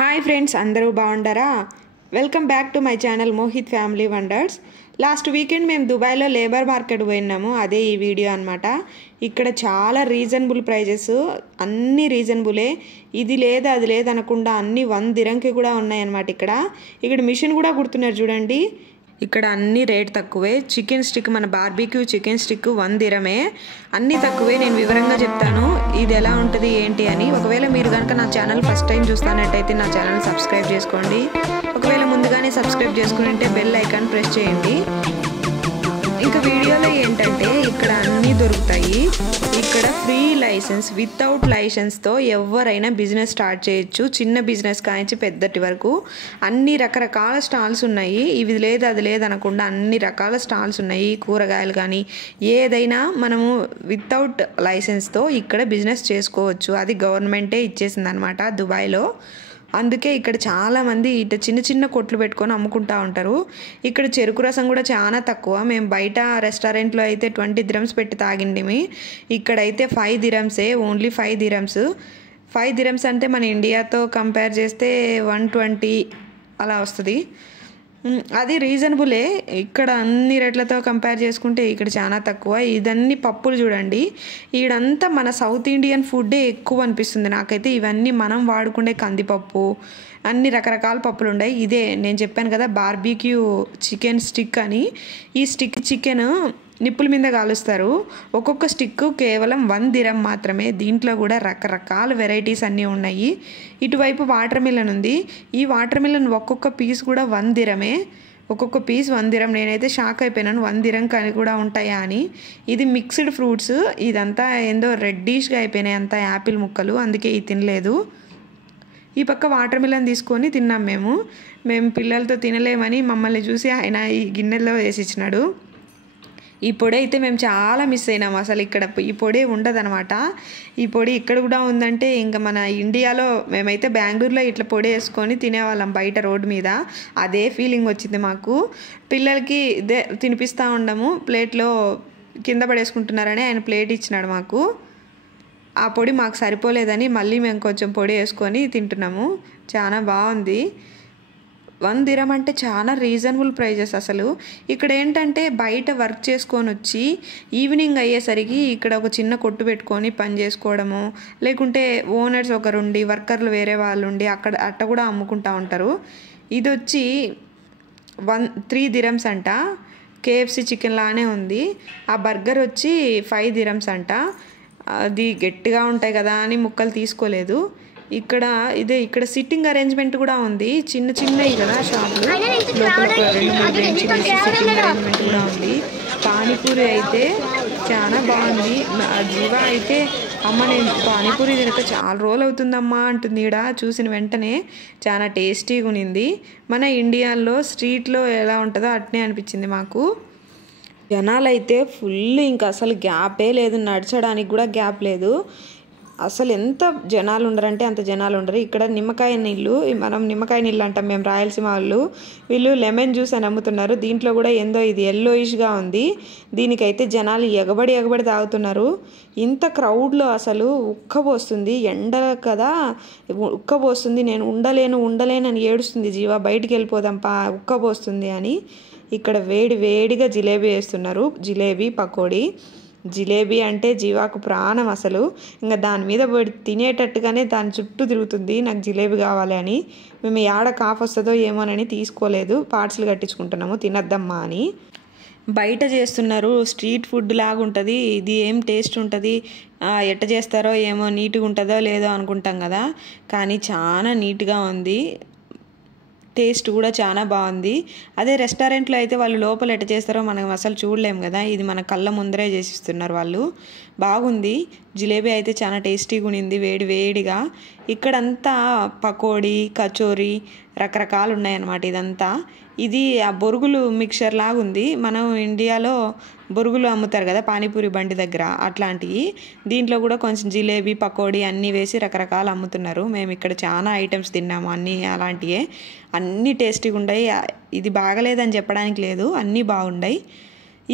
Hi friends, అందరూ బాగుండారా? Welcome back to my channel Mohit family wonders. Last weekend మేము దుబాయ్లో లేబర్ మార్కెట్ పోయినాము. అదే ఈ వీడియో అనమాట. ఇక్కడ చాలా రీజనబుల్ ప్రైజెస్, అన్నీ రీజనబులే. ఇది లేదు అది లేదు అనకుండా అన్నీ 1 దిరంకి కూడా ఉన్నాయన్నమాట. ఇక్కడ మిషన్ కూడా కుడుతున్నారు చూడండి. ఇక్కడ అన్ని రేట్ తక్కువే. చికెన్ స్టిక్, మన బార్బీక్యూ చికెన్ స్టిక్ 1 దిరమే. అన్నీ తక్కువే. నేను వివరంగా చెప్తాను ఇది ఎలా ఉంటుంది ఏంటి అని. ఒకవేళ మీరు కనుక నా ఛానల్ ఫస్ట్ టైం చూస్తున్నట్టయితే నా ఛానల్ సబ్స్క్రైబ్ చేసుకోండి. ఒకవేళ ముందుగానే సబ్స్క్రైబ్ చేసుకుంటే బెల్ ఐకాన్ ప్రెస్ చేయండి. ఇంకా వీడియోలో ఏంటంటే ఇక్కడ అన్నీ దొరుకుతాయి. ఇక్కడ ఫ్రీ లైసెన్స్, వితౌట్ లైసెన్స్తో ఎవరైనా బిజినెస్ స్టార్ట్ చేయొచ్చు. చిన్న బిజినెస్ కానించి పెద్దటి వరకు అన్ని రకరకాల స్టాల్స్ ఉన్నాయి. ఇవి లేదు అది లేదు అనకుండా అన్ని రకాల స్టాల్స్ ఉన్నాయి. కూరగాయలు కానీ ఏదైనా మనము వితౌట్ లైసెన్స్తో ఇక్కడ బిజినెస్ చేసుకోవచ్చు. అది గవర్నమెంటే ఇచ్చేసింది అనమాట దుబాయ్లో. అందుకే ఇక్కడ చాలామంది ఇట్లా చిన్న చిన్న కొట్లు పెట్టుకొని అమ్ముకుంటూ ఉంటారు. ఇక్కడ చెరుకు రసం కూడా చాలా తక్కువ. మేము బయట రెస్టారెంట్లో అయితే 20 దిరమ్స్ పెట్టి తాగిండిమి. ఇక్కడైతే 5 దిరమ్సే, ఓన్లీ 5 దిరమ్స్. 5 దిరమ్స్ అంటే మన ఇండియాతో కంపేర్ చేస్తే 120 అలా వస్తుంది. అది రీజనబులే. ఇక్కడ అన్ని రేట్లతో కంపేర్ చేసుకుంటే ఇక్కడ చాలా తక్కువ. ఇదన్నీ పప్పులు చూడండి. ఈడంతా మన సౌత్ ఇండియన్ ఫుడ్డే ఎక్కువ అనిపిస్తుంది నాకైతే. ఇవన్నీ మనం వాడుకునే కందిపప్పు, అన్ని రకరకాల పప్పులు ఉన్నాయి. ఇదే నేను చెప్పాను కదా బార్బీక్యూ చికెన్ స్టిక్ అని. ఈ స్టిక్ చికెన్ నిప్పుల మీద కాలుస్తారు. ఒక్కొక్క స్టిక్ కేవలం 1 దిరం మాత్రమే. దీంట్లో కూడా రకరకాల వెరైటీస్ అన్నీ ఉన్నాయి. ఇటువైపు వాటర్ మిలన్ ఉంది. ఈ వాటర్ మిలన్ ఒక్కొక్క పీస్ కూడా 1 దిరమే. ఒక్కొక్క పీస్ 1 దిరం. నేనైతే షాక్ అయిపోయినాను 1 దిరం కానీ కూడా ఉంటాయా అని. ఇది మిక్స్డ్ ఫ్రూట్స్. ఇదంతా ఏందో రెడ్డిష్గా అయిపోయినాయి అంతా యాపిల్ ముక్కలు, అందుకే ఇది తినలేదు. ఈ పక్క వాటర్ మిలన్ తీసుకొని తిన్నాం. మేము పిల్లలతో తినలేమని మమ్మల్ని చూసి ఆయన ఈ గిన్నెలో వేసి ఇచ్చినాడు. ఈ పొడి అయితే మేము చాలా మిస్ అయినాము. అసలు ఇక్కడ ఈ పొడి ఉండదనమాట. ఈ పొడి ఇక్కడ కూడా ఉందంటే ఇంకా మన ఇండియాలో, మేమైతే బెంగళూరులో ఇట్లా పొడి వేసుకొని తినేవాళ్ళం బయట రోడ్డు మీద. అదే ఫీలింగ్ వచ్చింది మాకు. పిల్లలకి ఇదే తినిపిస్తూ ఉండము. ప్లేట్లో కింద పడేసుకుంటున్నారని ఆయన ప్లేట్ ఇచ్చినాడు మాకు. ఆ పొడి మాకు సరిపోలేదని మళ్ళీ మేము కొంచెం పొడి వేసుకొని తింటున్నాము. చాలా బాగుంది. 1 దిరం అంటే చాలా రీజనబుల్ ప్రైజెస్ అసలు. ఇక్కడ ఏంటంటే బయట వర్క్ చేసుకొని వచ్చి ఈవినింగ్ అయ్యేసరికి ఇక్కడ ఒక చిన్న కొట్టు పెట్టుకొని పని చేసుకోవడము, లేకుంటే ఓనర్స్ ఒకరుండి వర్కర్లు వేరే వాళ్ళు ఉండి అట్ట కూడా అమ్ముకుంటూ ఉంటారు. ఇది వచ్చి 3 దిరమ్స్ అంట. కేఎఫ్సి చికెన్ లానే ఉంది. ఆ బర్గర్ వచ్చి 5 దిరమ్స్ అంట. అది గట్టిగా ఉంటాయి కదా అని ముక్కలు తీసుకోలేదు. ఇక్కడ సిట్టింగ్ అరేంజ్మెంట్ కూడా ఉంది. చిన్న చిన్నవి కదా షాపులు, లోపల 2-3 బెంచీలు వేసి సిట్టింగ్ అరేంజ్మెంట్ కూడా ఉంది. పానీపూరి అయితే చాలా బాగుంది. జీవ అయితే అమ్మ నేను పానీపూరి తినక చాలా రోజులు అవుతుందమ్మా అంటుంది. ఈడ చూసిన వెంటనే చాలా టేస్టీగా ఉన్నింది. మన ఇండియాలో స్ట్రీట్లో ఎలా ఉంటుందో అట్నే అనిపించింది మాకు. జనాలు అయితే ఫుల్, ఇంకా అసలు గ్యాపే లేదు. నడచడానికి కూడా గ్యాప్ లేదు. అసలు ఎంత జనాలు ఉండరంటే అంత జనాలు ఉండరు. ఇక్కడ నిమ్మకాయ నీళ్ళు, మనం నిమ్మకాయ నీళ్ళు అంటాం మేము రాయలసీమ వాళ్ళు. వీళ్ళు లెమన్ జ్యూస్ అని అమ్ముతున్నారు. దీంట్లో కూడా ఏందో ఇది ఎల్లోయిష్గా ఉంది. దీనికైతే జనాలు ఎగబడి తాగుతున్నారు. ఇంత క్రౌడ్లో అసలు ఉక్కబోస్తుంది. ఎండ కదా, ఉక్కబోస్తుంది. నేను ఉండలేను అని ఏడుస్తుంది జీవ. బయటికి వెళ్ళిపోదాంపా, ఉక్కబోస్తుంది అని. ఇక్కడ వేడిగా జిలేబీ వేస్తున్నారు. జిలేబీ పకోడీ. జిలేబీ అంటే జీవాకు ప్రాణం అసలు. ఇంకా దాని మీద తినేటట్టుగానే దాని చుట్టూ తిరుగుతుంది నాకు జిలేబీ కావాలి అని. మేము ఏడ కాఫ్ వస్తుందో ఏమోనని తీసుకోలేదు. పార్సల్ కట్టించుకుంటున్నాము తినద్దమ్మా అని. బయట చేస్తున్నారు, స్ట్రీట్ ఫుడ్ లాగా ఉంటుంది. ఇది ఏం టేస్ట్ ఉంటుంది, ఎట్ట చేస్తారో ఏమో, నీట్గా ఉంటుందో లేదో అనుకుంటాం కదా. కానీ చాలా నీట్గా ఉంది. టేస్ట్ కూడా చాలా బాగుంది. అదే రెస్టారెంట్లో అయితే వాళ్ళు లోపల ఎట్ట చేస్తారో మనం అసలు చూడలేము కదా. ఇది మన కళ్ళ ముందరే చేసిస్తున్నారు వాళ్ళు. బాగుంది. జిలేబీ అయితే చాలా టేస్టీగా ఉన్నింది వేడిగా. ఇక్కడంతా పకోడీ, కచోరీ రకరకాలు ఉన్నాయన్నమాట. ఇది ఆ బొరుగులు మిక్చర్ లాగా ఉంది. మనం ఇండియాలో బొరుగులు అమ్ముతారు కదా పానీపూరి బండి దగ్గర, అట్లాంటివి. దీంట్లో కూడా కొంచెం జిలేబీ, పకోడీ అన్నీ వేసి రకరకాలు అమ్ముతున్నారు. మేము ఇక్కడ చాలా ఐటమ్స్ తిన్నాము, అన్నీ అలాంటివే. అన్నీ టేస్టీగా ఉన్నాయి. ఇది బాగలేదని చెప్పడానికి లేదు, అన్నీ బాగున్నాయి.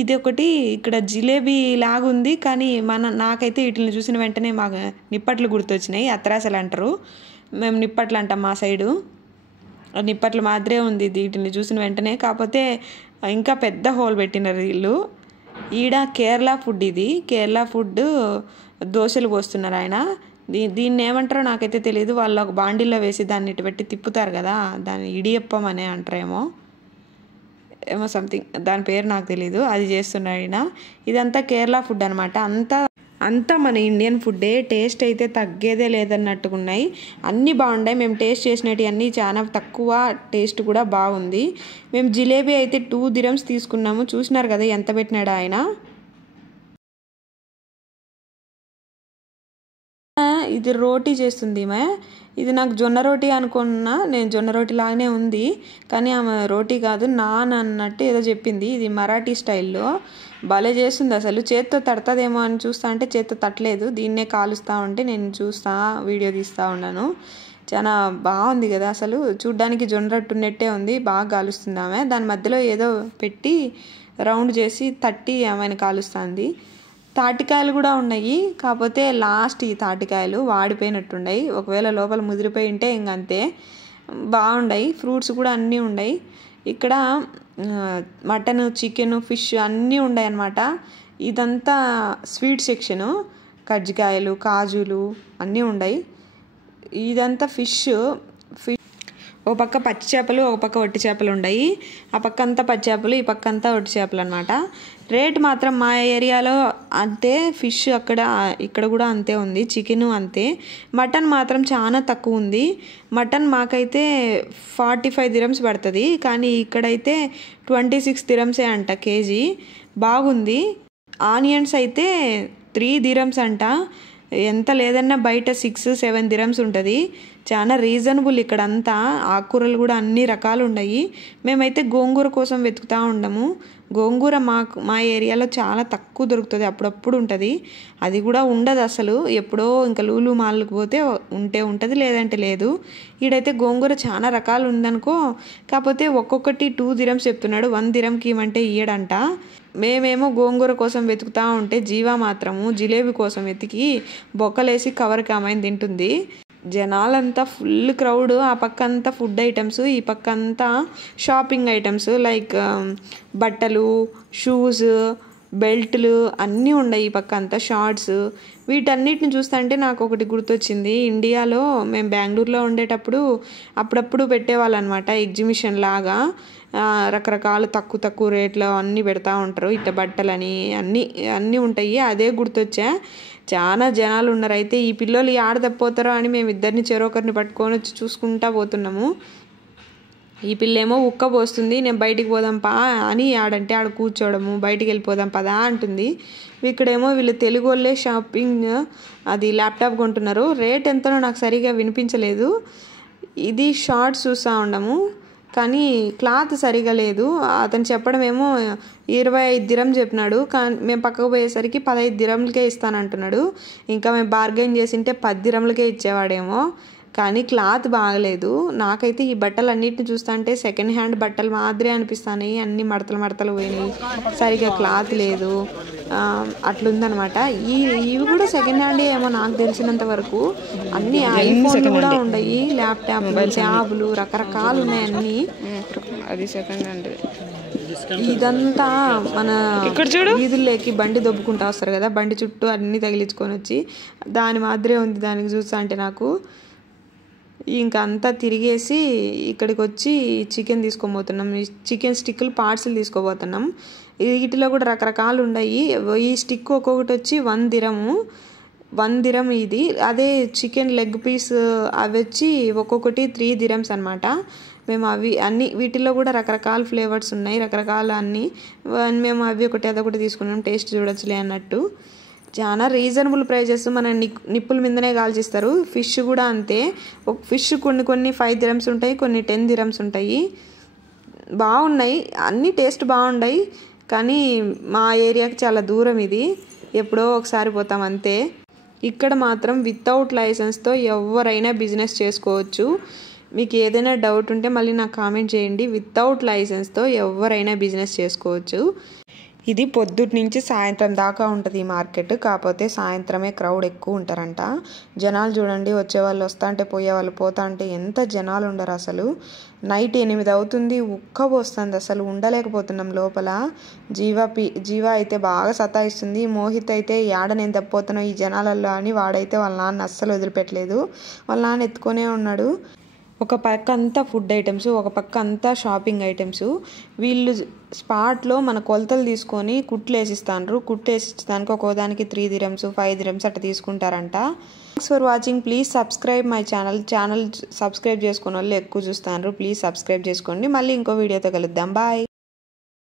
ఇది ఒకటి ఇక్కడ జిలేబీ లాగుంది. కానీ నాకైతే వీటిని చూసిన వెంటనే మాకు నిప్పట్లు గుర్తొచ్చినాయి. అత్రాసలు అంటారు. మేము నిప్పట్లు అంటాం మా సైడు. నిప్పట్లు మాదిరే ఉంది వీటిని చూసిన వెంటనే. కాకపోతే ఇంకా పెద్ద హోల్ పెట్టినారు వీళ్ళు. ఈడ కేరళ ఫుడ్, ఇది కేరళ ఫుడ్. దోశలు పోస్తున్నారు ఆయన. దీన్ని ఏమంటారో నాకైతే తెలియదు. వాళ్ళు ఒక బాండిల్లో వేసి దాన్ని ఇటు పెట్టి తిప్పుతారు కదా, దాన్ని ఇడియప్పం అనే అంటారేమో, ఏమో సంథింగ్, దాని పేరు నాకు తెలీదు. అది చేస్తున్నాడు ఆయన. ఇదంతా కేరళ ఫుడ్ అనమాట. అంతా మన ఇండియన్ ఫుడ్డే. టేస్ట్ అయితే తగ్గేదే లేదన్నట్టుకున్నాయి. అన్నీ బాగున్నాయి. మేము టేస్ట్ చేసినవి అన్నీ చాలా తక్కువ, టేస్ట్ కూడా బాగుంది. మేము జిలేబీ అయితే 2 dirhams తీసుకున్నాము. చూసినారు కదా ఎంత పెట్టినాడు ఆయన. ఇది రోటీ చేస్తుంది ఈమె. ఇది నాకు జొన్న రోటీ అనుకున్నా నేను, జొన్న రోటీ లాగానే ఉంది కానీ ఆమె రోటీ కాదు, నాన్ అన్నట్టు ఏదో చెప్పింది. ఇది మరాఠీ స్టైల్లో భలే చేస్తుంది అసలు. చేత్తో తడతదేమో అని చూస్తా అంటే చేత్తో తట్టలేదు. దీన్నే కాలుస్తూ ఉంటే నేను చూస్తా, వీడియో తీస్తూ ఉన్నాను. చాలా బాగుంది కదా అసలు. చూడ్డానికి జొన్న రొట్టె ఉన్నట్టే ఉంది. బాగా కాలుస్తుంది ఆమె. దాని మధ్యలో ఏదో పెట్టి రౌండ్ చేసి తట్టి ఆమెను కాలుస్తుంది. తాటికాయలు కూడా ఉన్నాయి. కాకపోతే లాస్ట్ ఈ తాటికాయలు వాడిపోయినట్టున్నాయి. ఒకవేళ లోపల ముదిరిపోయి ఉంటే ఇంకంతే. బాగున్నాయి. ఫ్రూట్స్ కూడా అన్నీ ఉన్నాయి. ఇక్కడ మటన్, చికెన్, ఫిష్ అన్నీ ఉన్నాయి అన్నమాట. ఇదంతా స్వీట్ సెక్షను. కజ్జికాయలు, కాజులు అన్నీ ఉన్నాయి. ఇదంతా ఫిష్. ఓ పక్క పచ్చి చేపలు, ఒక పక్క ఒట్టి చేపలు ఉన్నాయి. ఆ పక్క అంతా పచ్చి చేపలు, ఈ పక్క అంతా ఒట్టి చేపలు అనమాట. రేట్ మాత్రం మా ఏరియాలో అంతే. ఫిష్ ఇక్కడ కూడా అంతే ఉంది. చికెన్ అంతే. మటన్ మాత్రం చాలా తక్కువ ఉంది. మటన్ మాకైతే 45 dirhams పడుతుంది, కానీ ఇక్కడైతే 26 dirhams అంట కేజీ. బాగుంది. ఆనియన్స్ అయితే 3 dirhams అంట. ఎంత లేదన్నా బయట 6-7 dirhams ఉంటుంది. చాలా రీజనబుల్ ఇక్కడంతా. ఆకుకూరలు కూడా అన్ని రకాలు ఉన్నాయి. మేమైతే గోంగూర కోసం వెతుకుతూ ఉండము. గోంగూర మా ఏరియాలో చాలా తక్కువ దొరుకుతుంది. అప్పుడప్పుడు ఉంటుంది. అది కూడా ఉండదు అసలు. ఎప్పుడో ఇంకా లూలు మాల్కి పోతే ఉంటుంది, లేదంటే లేదు. ఈడైతే గోంగూర చాలా రకాలు ఉందనుకో. కాకపోతే ఒక్కొక్కటి 2 dirhams చెప్తున్నాడు. 1 dirhamకి ఇవ్వమంటే ఇయ్యడంట. మేమేమో గోంగూర కోసం వెతుకుతూ ఉంటే జీవా మాత్రము జిలేబీ కోసం వెతికి బొక్కలేసి కవర్కి అమ్మాయిని తింటుంది. జనాలంతా ఫుల్ క్రౌడ్. ఆ పక్క అంతా ఫుడ్ ఐటమ్స్, ఈ పక్క అంతా షాపింగ్ ఐటమ్స్ లైక్ బట్టలు, షూస్, బెల్ట్లు అన్నీ ఉన్నాయి. ఈ పక్క అంతా షార్ట్స్. వీటన్నిటిని చూస్తుంటే నాకు ఒకటి గుర్తొచ్చింది. ఇండియాలో మేము బెంగళూరులో ఉండేటప్పుడు అప్పుడప్పుడు పెట్టేవాళ్ళు అనమాట, ఎగ్జిబిషన్ లాగా. రకరకాల తక్కువ రేట్లో అన్నీ పెడతా ఉంటారు. ఇట్లా బట్టలని అన్నీ ఉంటాయి. అదే గుర్తొచ్చా. చాలా జనాలు ఉన్నారు. అయితే ఈ పిల్లలు ఆడ తప్పిపోతారో అని మేము ఇద్దరిని చెరొకరిని పట్టుకొని వచ్చి చూసుకుంటా పోతున్నాము. ఈ పిల్లేమో ఉక్క పోస్తుంది. నేను బయటికి పోదాంపా అని ఆడంటే ఆడ కూర్చోవడము, బయటికి వెళ్ళిపోదాం పదా అంటుంది. ఇక్కడేమో వీళ్ళు తెలుగు వాళ్ళే షాపింగ్ అది ల్యాప్టాప్ కొంటున్నారు. రేట్ ఎంతనో నాకు సరిగా వినిపించలేదు. ఇది షార్ట్స్ చూస్తూ ఉండము, కానీ క్లాత్ సరిగా లేదు. అతను చెప్పడం ఏమో 25 dirhams చెప్పినాడు, కానీ మేము పక్కకు పోయేసరికి 15 dirhamలకే ఇస్తానంటున్నాడు. ఇంకా మేము బార్గెన్ చేసింటే 10 dirhamలకే ఇచ్చేవాడేమో. కానీ క్లాత్ బాగలేదు. నాకైతే ఈ బట్టలు అన్నిటిని చూస్తుంటే సెకండ్ హ్యాండ్ బట్టలు మాదిరే అనిపిస్తున్నాయి. అన్ని మడతలు పోయినాయి, సరిగా క్లాత్ లేదు, అట్లుందనమాట. ఇవి కూడా సెకండ్ హ్యాండ్ ఏమో నాకు తెలిసినంత వరకు. అన్ని ఐఫోన్లు కూడా ఉన్నాయి, ల్యాప్టాప్, ట్యాబ్లు రకరకాలు ఉన్నాయి అన్నీ. అది సెకండ్ హ్యాండ్. ఇదంతా మన వీధుల్లోకి బండి దొబ్బుకుంటా వస్తారు కదా, బండి చుట్టూ అన్నీ తగిలించుకొని వచ్చి దాని మాదిరే ఉంది. దానికి చూస్తా అంటే నాకు ఇంకా అంతా తిరిగేసి ఇక్కడికి వచ్చి చికెన్ తీసుకోబోతున్నాం. చికెన్ స్టిక్కులు పార్సిల్ తీసుకోబోతున్నాం. వీటిలో కూడా రకరకాలు ఉన్నాయి. ఈ స్టిక్ ఒక్కొక్కటి వచ్చి 1 dirham. 1 dirham ఇది. అదే చికెన్ లెగ్ పీస్ అవి వచ్చి ఒక్కొక్కటి 3 dirhams అనమాట. మేము అవి వీటిల్లో కూడా రకరకాల ఫ్లేవర్స్ ఉన్నాయి, రకరకాల అన్నీ. మేము అవి ఒకటి అదొకటి తీసుకున్నాం, టేస్ట్ చూడొచ్చులే అన్నట్టు. చాలా రీజనబుల్ ప్రైజెస్. మన నిప్పుల మీదనే కాల్చిస్తారు. ఫిష్ కూడా అంతే. ఫిష్ కొన్ని 5 dirhams ఉంటాయి, కొన్ని 10 dirhams ఉంటాయి. బాగున్నాయి అన్నీ, టేస్ట్ బాగున్నాయి. కానీ మా ఏరియాకి చాలా దూరం ఇది. ఎప్పుడో ఒకసారి పోతాం అంతే. ఇక్కడ మాత్రం వితౌట్ లైసెన్స్తో ఎవరైనా బిజినెస్ చేసుకోవచ్చు. మీకు ఏదైనా డౌట్ ఉంటే మళ్ళీ నాకు కామెంట్ చేయండి. వితౌట్ లైసెన్స్తో ఎవరైనా బిజినెస్ చేసుకోవచ్చు. ఇది పొద్దుటి నుంచి సాయంత్రం దాకా ఉంటుంది ఈ మార్కెట్. కాకపోతే సాయంత్రమే క్రౌడ్ ఎక్కువ ఉంటారంట. జనాలు చూడండి, వచ్చేవాళ్ళు వస్తా అంటే పోయేవాళ్ళు పోతా అంటే ఎంత జనాలు ఉండరు అసలు. నైట్ 8 అవుతుంది, ఉక్క పోస్తుంది, అసలు ఉండలేకపోతున్నాం లోపల. జీవా అయితే బాగా సతాయిస్తుంది. మోహిత్ అయితే ఏడ నేను తప్పిపోతున్నా ఈ జనాలలో అని వాడైతే వాళ్ళ నాన్న అస్సలు వదిలిపెట్టలేదు. వాళ్ళ నాన్న ఎత్తుకొనే ఉన్నాడు. ఒక పక్క అంతా ఫుడ్ ఐటమ్స్, ఒక పక్క అంతా షాపింగ్ ఐటమ్స్. వీళ్ళు స్పాట్లో మన కొలతలు తీసుకొని కుట్లు వేసిస్తాండ్రు. కుట్లు వేసిస్తానికి ఒక్కోదానికి 3 dirhams 5 dirhams అట్లా తీసుకుంటారంట. Thanks for watching. Please subscribe my channel subscribe చేసుకున్న వాళ్ళు ఎక్కువ చూస్తాండ్రు. ప్లీజ్ సబ్స్క్రైబ్ చేసుకోండి. మళ్ళీ ఇంకో వీడియోతో కలుద్దాం. బాయ్.